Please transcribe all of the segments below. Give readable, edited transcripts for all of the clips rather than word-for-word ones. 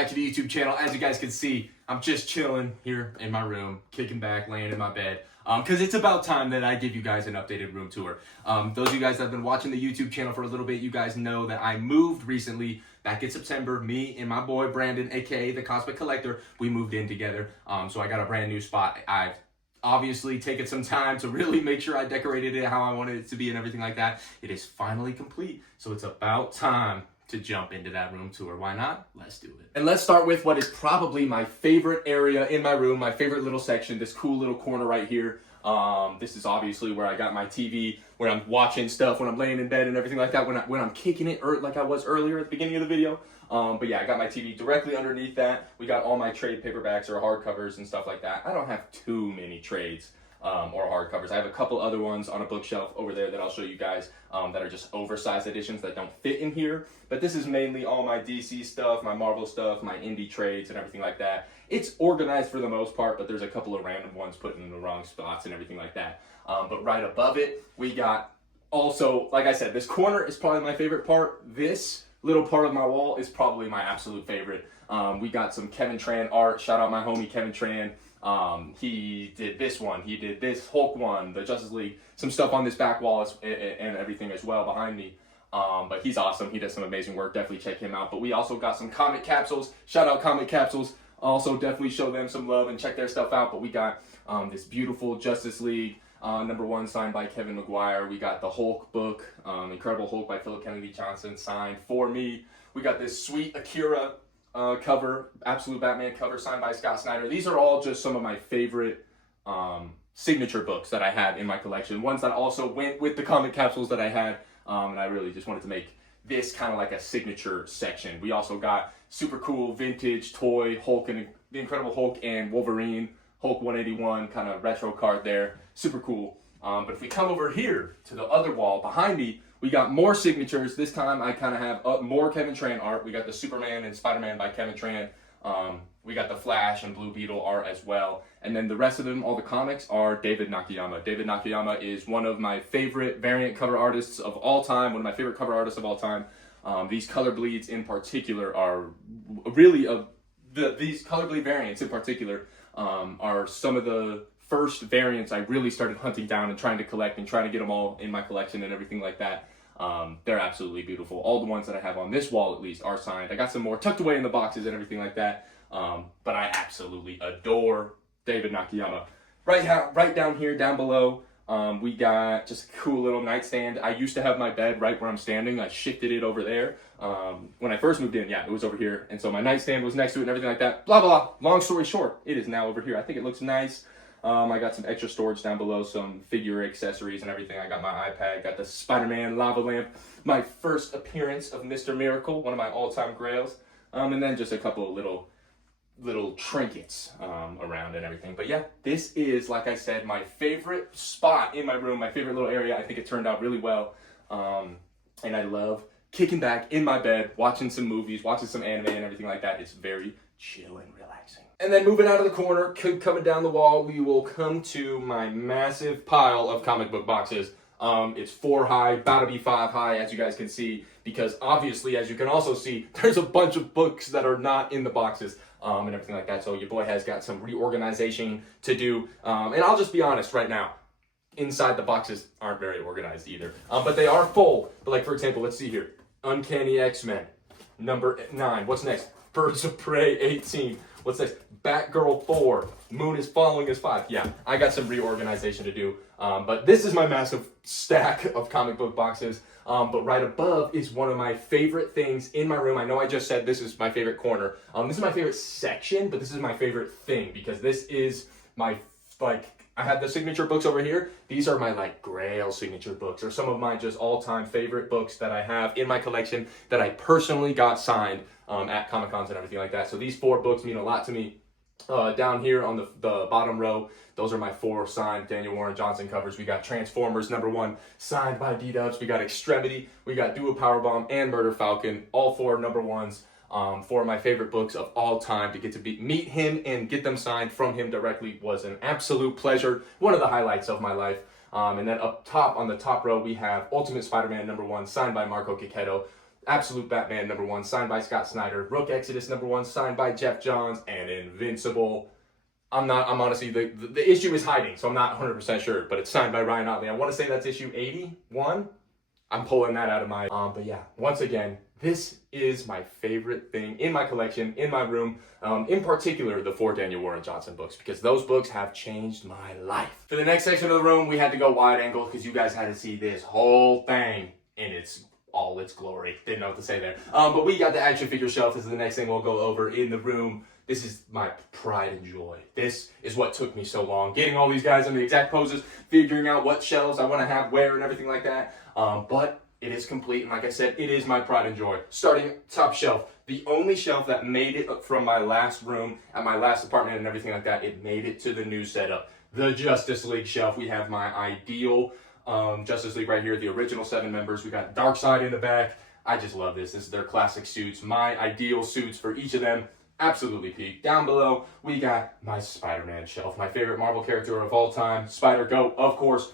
back to the YouTube channel. As you guys can see, I'm just chilling here in my room, kicking back, laying in my bed, because it's about time that I give you guys an updated room tour. Those of you guys that have been watching the YouTube channel for a little bit, you guys know that I moved recently. Back in September, me and my boy Brandon, aka the Cosmic Collector, we moved in together. So I got a brand new spot. I've obviously taken some time to really make sure I decorated it how I wanted it to be and everything like that. It is finally complete, so it's about time to jump into that room tour. Why not? Let's do it. And let's start with what is probably my favorite area in my room, my favorite little section, this cool little corner right here. This is obviously where I got my TV, where I'm watching stuff when I'm laying in bed and everything like that, when I'm kicking it, or like I was earlier at the beginning of the video. But yeah, I got my TV directly underneath that. We got all my trade paperbacks or hardcovers and stuff like that. I don't have too many trades or hardcovers. I have a couple other ones on a bookshelf over there that I'll show you guys that are just oversized editions that don't fit in here. But this is mainly all my DC stuff, my Marvel stuff, my indie trades and everything like that. It's organized for the most part, but there's a couple of random ones put in the wrong spots and everything like that. But right above it, we got also, like I said, this corner is probably my favorite part. This little part of my wall is probably my absolute favorite. We got some Kevin Tran art. Shout out my homie Kevin Tran. He did this one, he did this Hulk one, the Justice League, some stuff on this back wall and everything as well behind me. But he's awesome. He does some amazing work. Definitely check him out. But we also got some comic capsules. Shout out comic capsules. Also definitely show them some love and check their stuff out. But we got this beautiful Justice League #1 signed by Kevin Maguire. We got the Hulk book, Incredible Hulk by Philip Kennedy Johnson, signed for me. We got this sweet Akira cover, Absolute Batman cover, signed by Scott Snyder. These are all just some of my favorite signature books that I have in my collection. Ones that also went with the comic capsules that I had, and I really just wanted to make this kind of like a signature section. We also got super cool vintage toy Hulk and the Incredible Hulk and Wolverine, Hulk 181 kind of retro card there. Super cool. But if we come over here to the other wall behind me, we got more signatures. This time I kind of have more Kevin Tran art. We got the Superman and Spider-Man by Kevin Tran. We got the Flash and Blue Beetle art as well. And then the rest of them, all the comics, are David Nakayama. David Nakayama is one of my favorite variant cover artists of all time, one of my favorite cover artists of all time. These color bleeds in particular are really, these color bleed variants in particular are some of the first variants I really started hunting down and trying to collect and trying to get them all in my collection and everything like that. They're absolutely beautiful. All the ones that I have on this wall, at least, are signed. I got some more tucked away in the boxes and everything like that. But I absolutely adore David Nakayama. Right down here, down below, we got just a cool little nightstand. I used to have my bed right where I'm standing. I shifted it over there. When I first moved in, yeah, it was over here. And so my nightstand was next to it and everything like that. Blah, blah, blah. Long story short, it is now over here. I think it looks nice. I got some extra storage down below, some figure accessories and everything. I got my iPad, got the Spider-Man lava lamp, my first appearance of Mr. Miracle, one of my all-time grails, and then just a couple of little trinkets around and everything. But yeah, this is, like I said, my favorite spot in my room, my favorite little area. I think it turned out really well, and I love kicking back in my bed, watching some movies, watching some anime and everything like that. It's very chill and relaxing. And then moving out of the corner, coming down the wall, we will come to my massive pile of comic book boxes. It's 4 high, about to be 5 high, as you guys can see, because obviously, as you can also see, there's a bunch of books that are not in the boxes and everything like that. So your boy has got some reorganization to do. And I'll just be honest right now, inside the boxes aren't very organized either. But they are full. But like, for example, let's see here. Uncanny X-Men, #9. What's next? Birds of Prey 18. What's next? Batgirl 4. Moon is Following is 5. Yeah, I got some reorganization to do. But this is my massive stack of comic book boxes. But right above is one of my favorite things in my room. I know I just said this is my favorite corner. This is my favorite section, but this is my favorite thing because this is my, I have the signature books over here. These are my grail signature books, or some of my just all-time favorite books that I have in my collection that I personally got signed at Comic-Cons and everything like that. So these 4 books mean a lot to me. Down here on the bottom row, those are my 4 signed Daniel Warren Johnson covers. We got Transformers #1 signed by D-Dubs. We got Extremity, we got Duo Powerbomb, and Murder Falcon. All 4 #1s. 4 of my favorite books of all time. To get to meet him and get them signed from him directly was an absolute pleasure. One of the highlights of my life. And then up top, on the top row, we have Ultimate Spider-Man #1 signed by Marco Cicchetto. Absolute Batman #1, signed by Scott Snyder. Rook Exodus #1, signed by Jeff Johns. And Invincible, I'm honestly, the issue is hiding, so I'm not 100% sure, but it's signed by Ryan Otley. I want to say that's issue 81. I'm pulling that out of my, but yeah, once again, this is my favorite thing in my collection, in my room, in particular, the 4 Daniel Warren Johnson books, because those books have changed my life. For the next section of the room, we had to go wide angle, because you guys had to see this whole thing in all its glory. Didn't know what to say there. But we got the action figure shelf. This is the next thing we'll go over in the room. This is my pride and joy. This is what took me so long. Getting all these guys in the exact poses, figuring out what shelves I want to have where and everything like that. But it is complete, and like I said, it is my pride and joy. Starting top shelf, the only shelf that made it from my last room, at my last apartment and everything like that, it made it to the new setup. The Justice League shelf. We have my ideal Justice League right here, the original 7 members. We got Darkseid in the back. I just love this. This is their classic suits. My ideal suits for each of them. Absolutely peak. Down below, we got my Spider-Man shelf. My favorite Marvel character of all time. Spider-Goat, of course.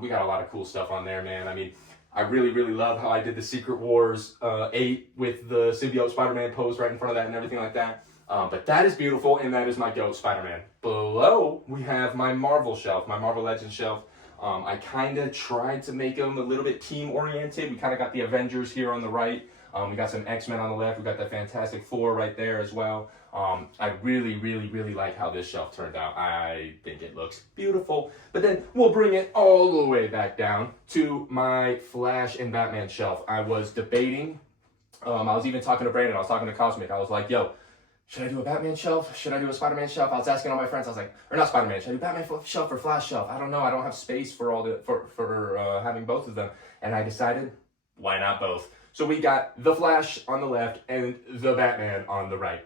We got a lot of cool stuff on there, man. I mean, I really, really love how I did the Secret Wars 8 with the symbiote Spider-Man pose right in front of that and everything like that. But that is beautiful, and that is my GOAT Spider-Man. Below, we have my Marvel shelf, my Marvel Legends shelf. I kind of tried to make them a little bit team-oriented. We kind of got the Avengers here on the right. We got some X-Men on the left. We got the Fantastic Four right there as well. I really, really, really like how this shelf turned out. I think it looks beautiful. But then we'll bring it all the way back down to my Flash and Batman shelf. I was debating. I was even talking to Brandon. I was talking to Cosmic. I was like, yo, should I do a Batman shelf? Should I do a Spider-Man shelf? I was asking all my friends. I was like, or not Spider-Man. Should I do Batman shelf or Flash shelf? I don't know. I don't have space for having both of them. And I decided, why not both? So we got the Flash on the left and the Batman on the right.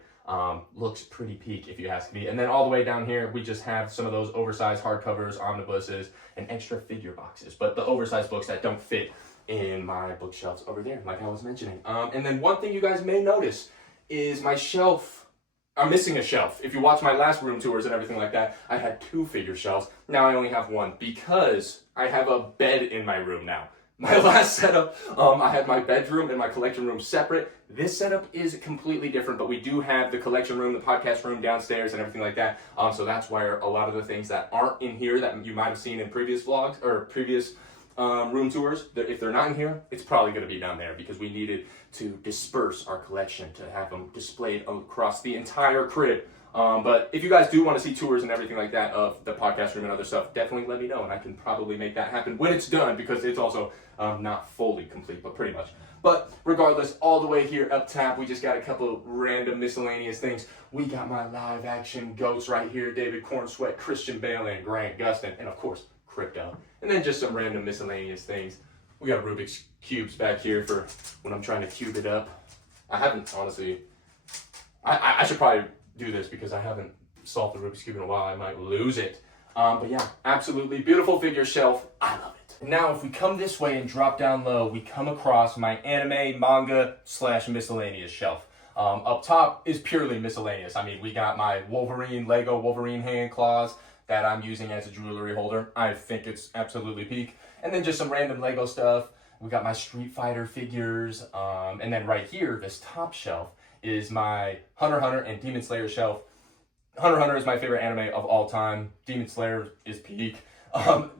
Looks pretty peak if you ask me. And then all the way down here, we just have some of those oversized hardcovers, omnibuses, and extra figure boxes. But the oversized books that don't fit in my bookshelves over there, like I was mentioning. And then one thing you guys may notice is my shelf. I'm missing a shelf. If you watch my last room tours and everything like that, I had 2 figure shelves. Now I only have 1 because I have a bed in my room now. My last setup, I had my bedroom and my collection room separate. This setup is completely different, but we do have the collection room, the podcast room downstairs and everything like that. So that's where a lot of the things that aren't in here that you might have seen in previous vlogs or previous room tours, if they're not in here, it's probably going to be down there because we needed to disperse our collection to have them displayed across the entire crib. But if you guys do want to see tours and everything like that of the podcast room and other stuff, definitely let me know and I can probably make that happen when it's done because it's also not fully complete, but pretty much. But regardless, all the way here up top, we just got a couple of random miscellaneous things. We got my live action GOATs right here, David Cornsweat, Christian Bale, and Grant Gustin, and of course, Crypto. And then just some random miscellaneous things. We got Rubik's Cubes back here for when I'm trying to cube it up. I haven't, honestly, I should probably do this because I haven't solved the Rubik's Cube in a while. I might lose it. But yeah, absolutely beautiful figure shelf. I love it. Now, if we come this way and drop down low, we come across my anime, manga / miscellaneous shelf. Up top is purely miscellaneous. I mean, we got my Lego Wolverine hand claws that I'm using as a jewelry holder. I think it's absolutely peak. And then just some random Lego stuff. We got my Street Fighter figures. And then right here, this top shelf is my Hunter x Hunter and Demon Slayer shelf. Hunter x Hunter is my favorite anime of all time. Demon Slayer is peak.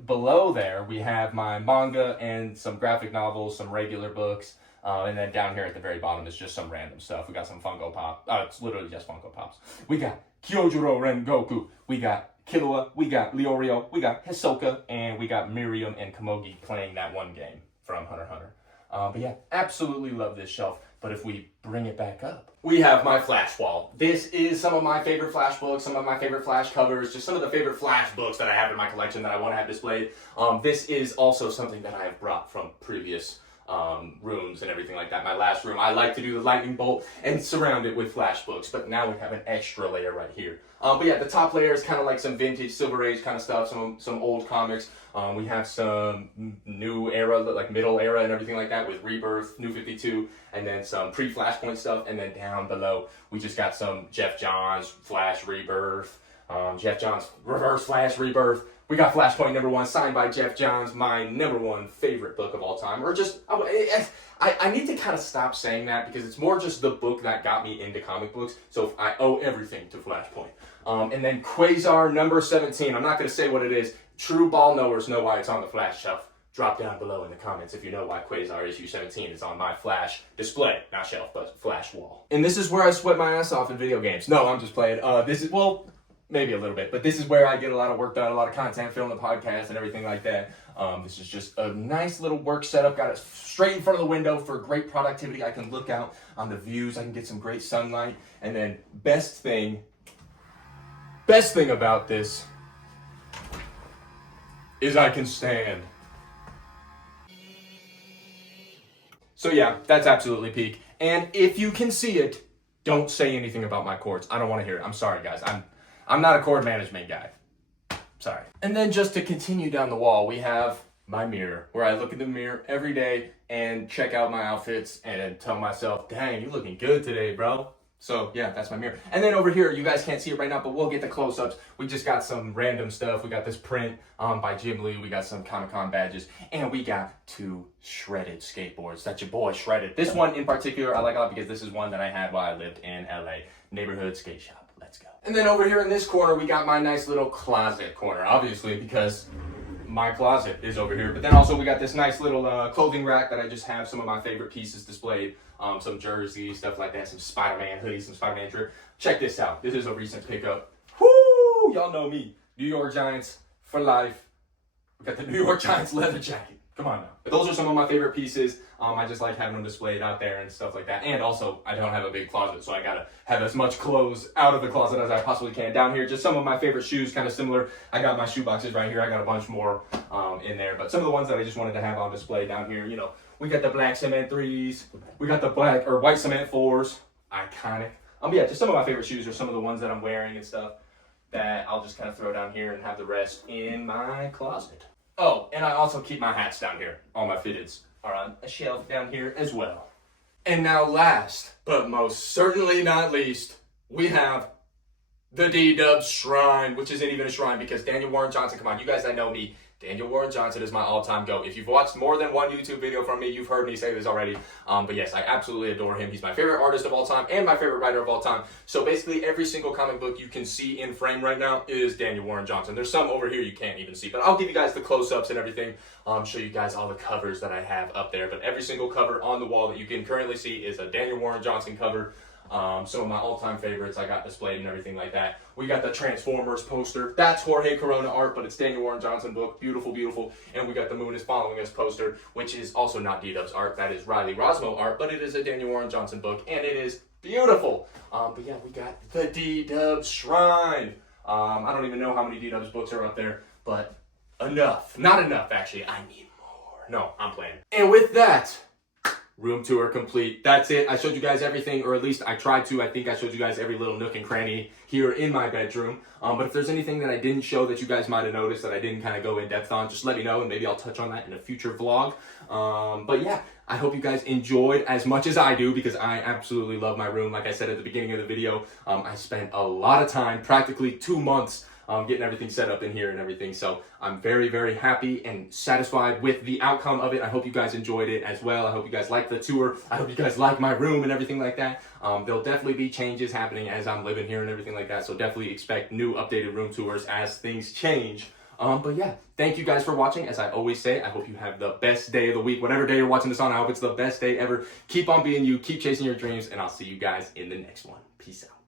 Below there, we have my manga and some graphic novels, some regular books. And then down here at the very bottom is just some random stuff. We got some Funko Pop. It's literally just Funko Pops. We got Kyojuro Rengoku. We got Killua. We got Leorio. We got Hisoka. And we got Miriam and Komogi playing that one game from Hunter x Hunter. But yeah, absolutely love this shelf. But if we bring it back up, we have my Flash wall. This is some of my favorite Flash books, some of my favorite Flash covers, just some of the favorite Flash books that I have in my collection that I want to have displayed. This is also something that I have brought from previous rooms and everything like that. My last room, I like to do the lightning bolt and surround it with Flash books, but now we have an extra layer right here. But yeah, the top layer is kind of like some vintage Silver Age kind of stuff, some old comics. We have some new era, like middle era and everything like that with Rebirth, New 52, and then some pre-Flashpoint stuff. And then down below, we just got some Jeff Johns, Flash, Rebirth, Jeff Johns, Reverse Flash Rebirth. We got Flashpoint #1 signed by Jeff Johns, my #1 favorite book of all time. Or just, I need to kind of stop saying that because it's more just the book that got me into comic books. So I owe everything to Flashpoint. And then Quasar #17. I'm not going to say what it is. True ball knowers know why it's on the Flash shelf. Drop down below in the comments if you know why Quasar issue 17 is on my Flash display. Not shelf, but Flash wall. And this is where I sweat my ass off in video games. No, I'm just playing. This is, well, maybe a little bit, but this is where I get a lot of work done, a lot of content, film the podcast and everything like that. This is just a nice little work setup. Got it straight in front of the window for great productivity. I can look out on the views. I can get some great sunlight. And then best thing about this is I can stand. So yeah, that's absolutely peak. And if you can see it, don't say anything about my chords. I don't want to hear it. I'm sorry, guys. I'm not a chord management guy. Sorry. And then just to continue down the wall, we have my mirror, where I look in the mirror every day and check out my outfits and tell myself, dang, you're looking good today, bro. So yeah, that's my mirror. And then over here, you guys can't see it right now, but we'll get the close-ups. We just got some random stuff. We got this print by Jim Lee. We got some Comic-Con badges. And we got 2 shredded skateboards that your boy shredded. This one in particular, I like a lot because this is one that I had while I lived in LA. Neighborhood skate shop. Let's go. And then over here in this corner, we got my nice little closet corner. Obviously, because my closet is over here. But then also we got this nice little clothing rack that I just have some of my favorite pieces displayed. Some jerseys, stuff like that, some Spider-Man hoodies, some Spider-Man drip. Check this out. This is a recent pickup. Woo! Y'all know me. New York Giants for life. We got the New York Giants leather jacket. Come on now. But those are some of my favorite pieces. I just like having them displayed out there and stuff like that. And also, I don't have a big closet, so I gotta have as much clothes out of the closet as I possibly can. Down here, just some of my favorite shoes, kind of similar. I got my shoe boxes right here. I got a bunch more in there. But some of the ones that I just wanted to have on display down here, you know, we got the black cement 3s. We got the black or white cement 4s. Iconic. Yeah, just some of my favorite shoes are some of the ones that I'm wearing and stuff that I'll just kind of throw down here and have the rest in my closet. Oh, and I also keep my hats down here. All my fitteds are on a shelf down here as well. And now last, but most certainly not least, we have the D-Dubs Shrine, which isn't even a shrine because Daniel Warren Johnson, come on, you guys that know me, Daniel Warren Johnson is my all-time GOAT. If you've watched more than one YouTube video from me, you've heard me say this already. But yes, I absolutely adore him. He's my favorite artist of all time and my favorite writer of all time. So basically, every single comic book you can see in frame right now is Daniel Warren Johnson. There's some over here you can't even see, but I'll give you guys the close-ups and everything. Show you guys all the covers that I have up there. But every single cover on the wall that you can currently see is a Daniel Warren Johnson cover. Some of my all-time favorites I got displayed and everything like that. We got the Transformers poster. That's Jorge Corona art, but it's Daniel Warren Johnson book. Beautiful, beautiful. And we got the Moon is Following Us poster, which is also not D-Dub's art. That is Riley Rosmo art, but it is a Daniel Warren Johnson book, and it is beautiful. But yeah, we got the D-Dubs Shrine. I don't even know how many D-Dubs books are up there, but enough. Not enough, actually. I need more. No, I'm playing. And with that, room tour complete. That's it. I showed you guys everything, or at least I tried to. I think I showed you guys every little nook and cranny here in my bedroom. But if there's anything that I didn't show that you guys might have noticed that I didn't kind of go in depth on, just let me know and maybe I'll touch on that in a future vlog. But yeah, I hope you guys enjoyed as much as I do because I absolutely love my room. Like I said at the beginning of the video, I spent a lot of time, practically 2 months, getting everything set up in here and everything. So I'm very, very happy and satisfied with the outcome of it. I hope you guys enjoyed it as well. I hope you guys liked the tour. I hope you guys like my room and everything like that. There'll definitely be changes happening as I'm living here and everything like that. So definitely expect new updated room tours as things change. But yeah, thank you guys for watching. As I always say, I hope you have the best day of the week. Whatever day you're watching this on, I hope it's the best day ever. Keep on being you, keep chasing your dreams, and I'll see you guys in the next one. Peace out.